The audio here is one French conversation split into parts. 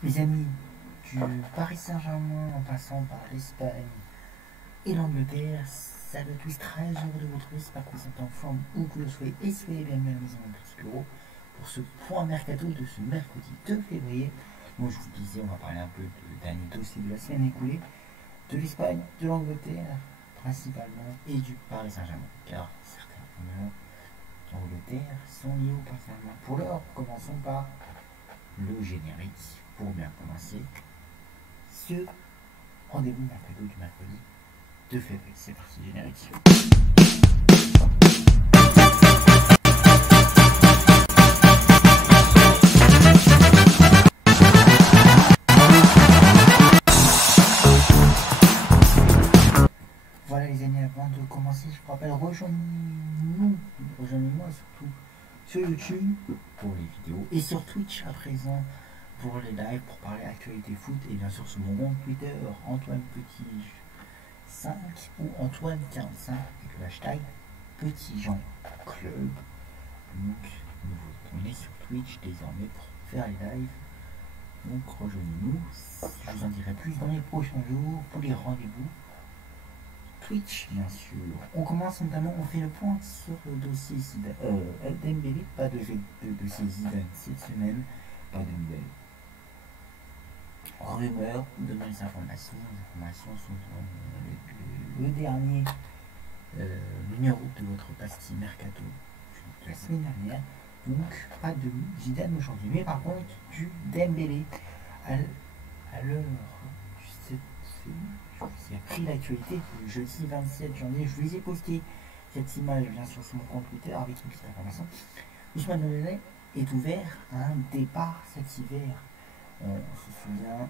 Les amis, du Paris Saint-Germain en passant par l'Espagne et l'Angleterre, ça le twist très heureux de vous retrouver, j'espère que vous êtes en forme où que vous soyez et soyez bienvenue à la maison de mon petit bureau pour ce point mercato de ce mercredi 2 février. Donc je vous disais, on va parler un peu d'un dossier de la semaine écoulée, de l'Espagne, de l'Angleterre principalement et du Paris Saint-Germain, car certains rumeurs d'Angleterre sont liés au Paris Saint-Germain. Pour l'heure, commençons par le générique pour bien commencer ce rendez-vous mercredi du mercredi 2 février. C'est parti, générique. Voilà les amis, avant de commencer, je vous rappelle, rejoignez-moi surtout sur YouTube pour les vidéos et sur Twitch à présent pour les lives, pour parler actualité foot et bien sûr sur mon compte Twitter, Antoine Petit 5 ou Antoine 45 avec le hashtag Petit Jean Club. Donc on est sur Twitch désormais pour faire les lives. Donc rejoignez-nous, je vous en dirai plus dans les prochains jours pour les rendez-vous Twitch bien sûr. On commence notamment, on fait le point sur le dossier Dembélé, pas de dossier Zidane cette semaine, pas Dembélé. Rumeurs, donnant les informations sont dans le dernier numéro de votre pastille mercato de la semaine dernière. Donc pas de Zidane aujourd'hui, mais par contre du Dembélé à l'heure qui a pris l'actualité le jeudi 27 janvier. Je vous ai posté cette image bien sûr sur mon compte Twitter avec une petite information. Ousmane Dembélé est ouvert à un départ cet hiver. On se souvient,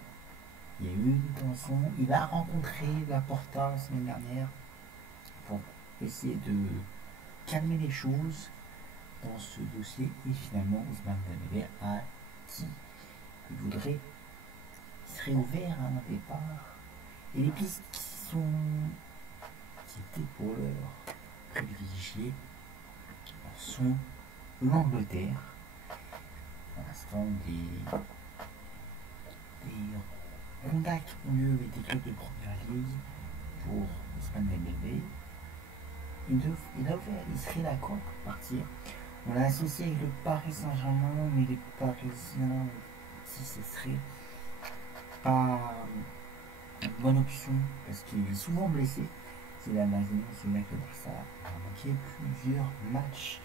il y a eu une tension. Il a rencontré Laporta la semaine dernière pour essayer de calmer les choses dans ce dossier. Et finalement, Ousmane Dembélé a dit qu'il serait ouvert à un départ. Et les pistes qui étaient pour l'heure privilégiées sont l'Angleterre. Pour l'instant, des contacts ont lieu avec des clubs de première ligue pour Ousmane Dembélé. Il serait d'accord pour partir. On l'a associé avec le Paris Saint-Germain, mais les Parisiens, si ce serait pas une bonne option parce qu'il est souvent blessé. C'est la Mazine, c'est le mec de Barça a manqué plusieurs matchs.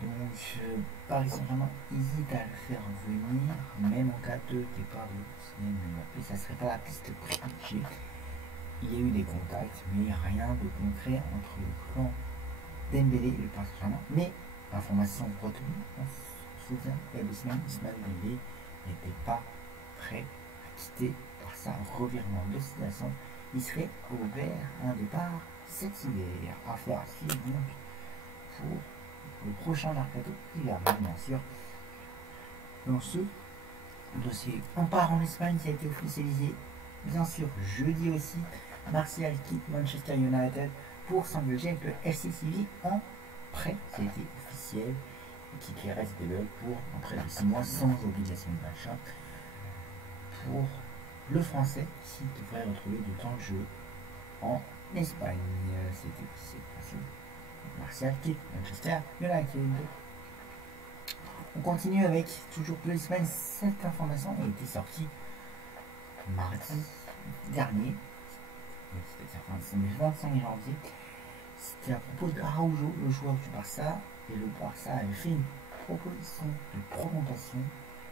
Donc Paris Saint-Germain hésite à le faire venir, même en cas de départ de Kylian Mbappé, ça serait pas la piste privilégiée. Il y a eu des contacts, mais rien de concret entre le clan Dembélé et le Paris Saint-Germain. Mais l'information retenue, on se souvient, il y a 2 semaines, Ousmane Dembélé n'était pas prêt à quitter Barça, un revirement de situation. Il serait ouvert à un départ cet hiver. Affaire à suivre donc pour le prochain mercato hivernal, bien sûr. Dans ce dossier, on part en Espagne, ça a été officialisé bien sûr jeudi aussi. Martial quitte Manchester United pour s'engager avec le FC Séville en prêt. Ça a été officiel. Il quitte les Reds Devils pour un prêt de 6 mois sans obligation d'achat pour le français qui devrait retrouver du temps de jeu en Espagne. C'était officiel, bien sûr. Martial quitte Manchester United. On continue avec toujours de l'Espagne. Cette information a été sortie mardi dernier. C'était le 25 janvier. C'était à propos de Araujo, le joueur du Barça. Et le Barça avait fait une proposition de prolongation.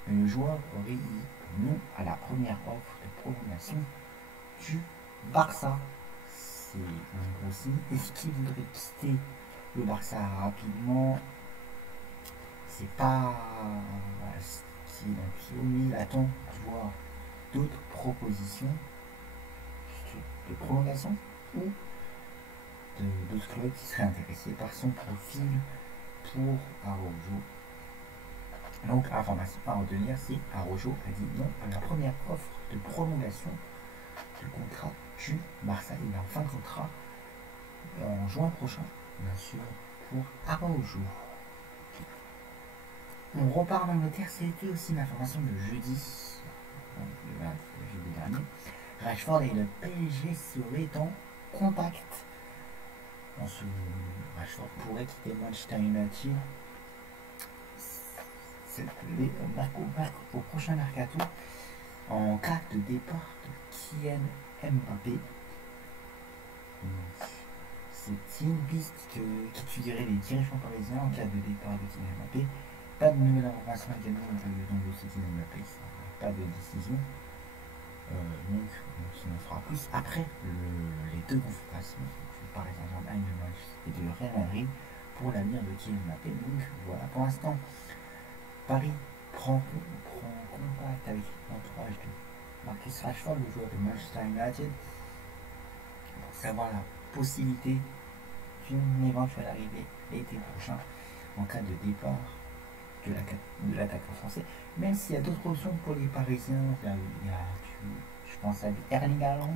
Mais le joueur aurait dit non à la première offre de prolongation du Barça. C'est un gros signe. Est-ce qu'il voudrait quitter le Barça rapidement? C'est pas si il attend de voir d'autres propositions de prolongation ou d'autres clubs qui seraient intéressés par son profil pour Araujo. Donc information à retenir, c'est Araujo a dit non à la première offre de prolongation du contrat du Barça. Il est en fin de contrat en juin prochain, bien sûr, pour Araujo. On repart en Angleterre, c'était aussi une information de jeudi, donc le 20 jeudi dernier. Rashford et le PSG seraient en contact. Rashford pourrait quitter Manchester United au prochain mercato en cas de départ de Kylian Mbappé. C'est une piste qu'étudieraient les dirigeants parisiens en cas de départ de Kylian Mbappé. Pas de nouvelles informations également dans le dossier Kylian Mbappé, pas de décision. Donc, on en fera plus après les deux confrontations du Paris Saint-Germain et de Real Madrid pour l'avenir de Kylian Mbappé. Donc voilà, pour l'instant, Paris prend contact avec l'entourage de Marcus Rashford, le joueur de Manchester United, pour savoir la possibilité d'une éventuelle arrivée l'été prochain en cas de départ de l'attaquant français. Même s'il y a d'autres options pour les Parisiens, je pense à du Erling Haaland,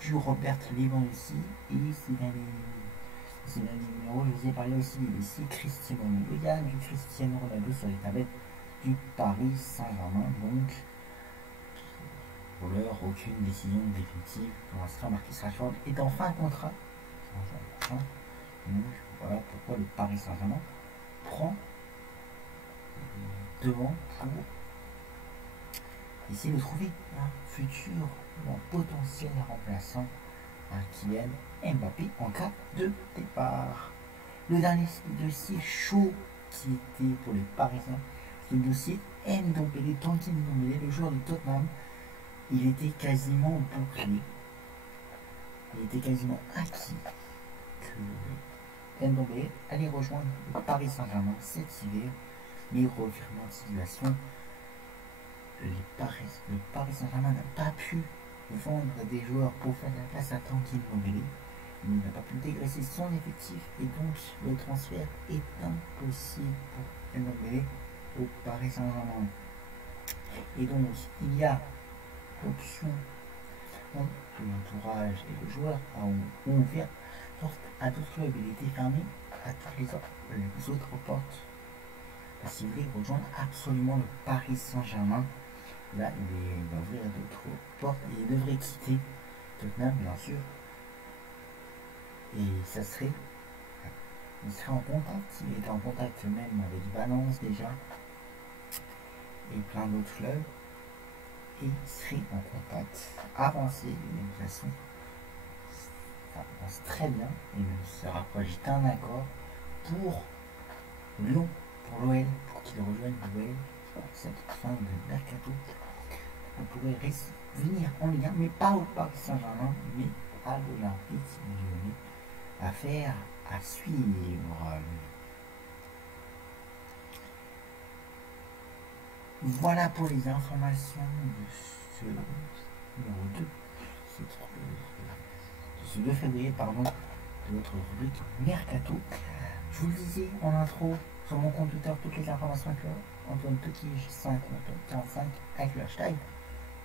du Robert Lewandowski et c'est l'un des numéros. Je vous ai parlé aussi ici Cristiano Ronaldo. Il y a du Cristiano Ronaldo sur les tablettes du Paris Saint-Germain. Donc pour l'heure, aucune décision définitive. Pour l'instant, Marcus Rashford est en fin de contrat. Donc voilà pourquoi le Paris Saint-Germain prend devant pour essayer de trouver un futur ou un potentiel remplaçant à Kylian Mbappé en cas de départ. Le dernier dossier chaud qui était pour les Parisiens, c'est le dossier Ndombele, Tanguy Ndombele, le joueur de Tottenham. Il était quasiment bouclé. Il était quasiment acquis que Ndombele allait rejoindre le Paris Saint-Germain cet hiver. Mais revirement de situation, le Paris Saint-Germain n'a pas pu vendre des joueurs pour faire la place à Tanguy Ndombele. Il n'a pas pu dégraisser son effectif et donc le transfert est impossible pour Ndombele au Paris Saint-Germain. Et donc il y a l'option de l'entourage et le joueur a ouvert à d'autres clubs. Il était fermé à toutes les autres portes. Si vous voulez rejoindre absolument le Paris Saint-Germain, là il va ouvrir d'autres portes et il devrait quitter Tottenham bien sûr. Et ça serait, il serait en contact, il était en contact même avec Valence déjà et plein d'autres clubs. Et il serait en contact avancé de négociation. Ça avance très bien et il se rapproche d'un accord pour Lyon. Pour l'OL, pour qu'il rejoigne l'OL cette fin de mercato. On pourrait venir en Ligue 1, mais pas au Paris Saint-Germain, mais à l'Olympique Lyonnais. Affaire à suivre. Voilà pour les informations de ce numéro 2, ce 2 février, pardon, de notre rubrique Mercato. Je vous le disais en intro, sur mon compte Twitter, toutes les informations avec Antoine Petit, 545 avec le hashtag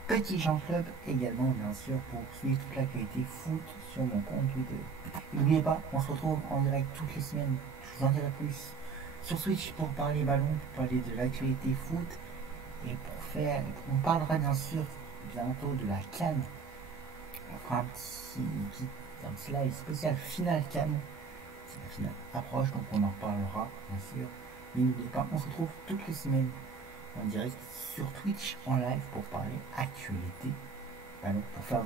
Petit Jean Club, également bien sûr pour suivre toute l'actualité foot sur mon compte Twitter. N'oubliez pas, on se retrouve en direct toutes les semaines, je vous en dirai plus sur Switch pour parler ballon, pour parler de l'actualité foot et on parlera bien sûr bientôt de la CAN. On fera un petit live spécial finale CAN. La finale approche, donc on en reparlera bien sûr. Mais n'oubliez pas, on se retrouve toutes les semaines en direct sur Twitch en live pour parler actualité, pour faire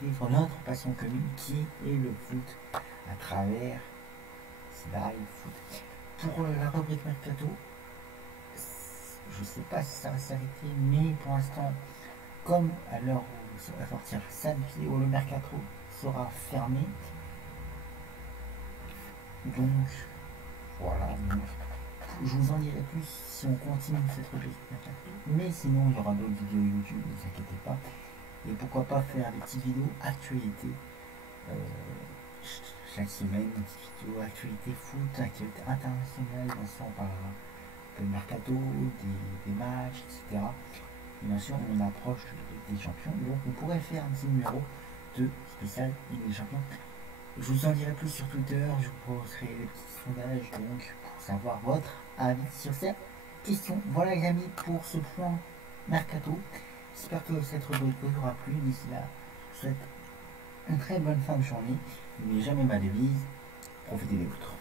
vivre notre passion commune qui est le foot à travers ce live foot. Pour la rubrique Mercato, je ne sais pas si ça va s'arrêter, mais pour l'instant, comme à l'heure où ça va sortir cette vidéo, le Mercato sera fermé. Donc voilà, je vous en dirai plus si on continue cette rubrique. Mais sinon, il y aura d'autres vidéos YouTube, ne vous inquiétez pas. Et pourquoi pas faire des petites vidéos actualité chaque semaine, des petites vidéos actualité foot, actualité internationale, bien sûr, on parlera de mercato, des matchs, etc. Et bien sûr, on approche de la Ligue des Champions, donc on pourrait faire un petit numéro de spécial Ligue des Champions. Je vous en dirai plus sur Twitter, je vous poserai les petits sondages donc pour savoir votre avis sur cette question. Voilà les amis pour ce point mercato. J'espère que cette rubrique vous aura plu. D'ici là, je vous souhaite une très bonne fin de journée. N'oubliez jamais ma devise, profitez des vôtres.